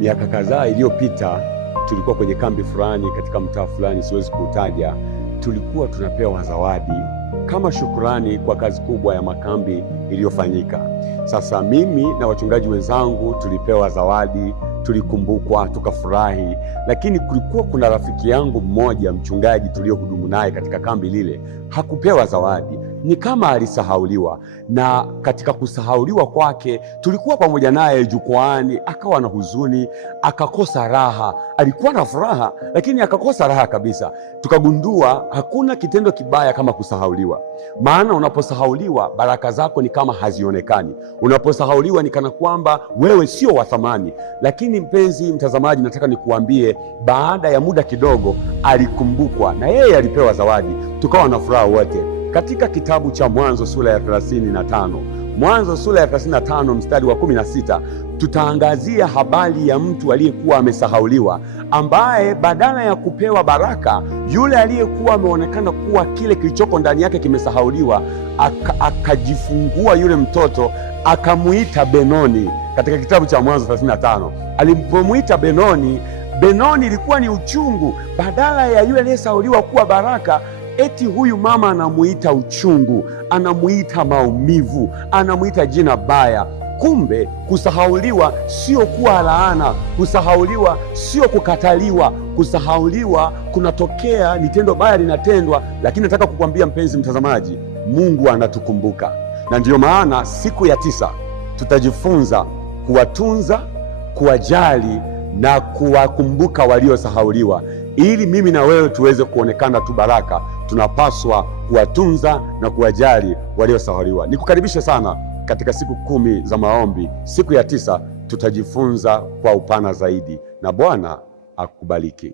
Miaka kadhaa iliyopita tulikuwa kwenye kambi fulani katika mtaa fulani, siwezi kutaja. Tulikuwa tunapewa zawadi kama shukrani kwa kazi kubwa ya makambi iliyofanyika. Sasa mimi na wachungaji wenzangu tulipewa zawadi, tulikumbukwa, tukafurahi. Lakini kulikuwa kuna rafiki yangu mmoja mchungaji tuliohudumu naye katika kambi lile, hakupewa zawadi, ni kama alisahauliwa. Na katika kusahauliwa kwake, tulikuwa pamoja naye jukwaani, akawa na huzuni, akakosa raha. Alikuwa na furaha lakini akakosa raha kabisa. Tukagundua hakuna kitendo kibaya kama kusahauliwa, maana unaposahauliwa baraka zako ni kama hazionekani. Unaposahauliwa ni kana kwamba wewe sio wa thamani. Lakini mpenzi mtazamaji, nataka nikuambie, baada ya muda kidogo alikumbukwa na yeye alipewa zawadi, tukawa na furaha wote. Katika kitabu cha Mwanzo sura ya 35, Mwanzo sura ya 35 mstari wa 16, tutaangazia habari ya mtu aliyekuwa amesahauliwa, ambaye badala ya kupewa baraka, yule aliyekuwa ameonekana kuwa kile kilichoko ndani yake kimesahauliwa, akajifungua yule mtoto, akamuita Benoni. Katika kitabu cha Mwanzo 35, alipomuita Benoni, Benoni ilikuwa ni uchungu. Badala ya yule aliyesahauliwa kuwa baraka, eti huyu mama anamuita uchungu, anamuita maumivu, anamuita jina baya. Kumbe kusahauliwa sio kuwa laana, kusahauliwa sio kukataliwa. Kusahauliwa kunatokea, ni tendo baya linatendwa, lakini nataka kukwambia mpenzi mtazamaji, Mungu anatukumbuka. Na ndiyo maana siku ya 9 tutajifunza kuwatunza, kuwajali na kuwakumbuka waliosahauliwa. Ili mimi na wewe tuweze kuonekana tu baraka, tunapaswa kuwatunza na kuwajali waliosahauliwa. Nikukaribishe sana katika siku 10 za maombi. Siku ya 9 tutajifunza kwa upana zaidi, na Bwana akubariki.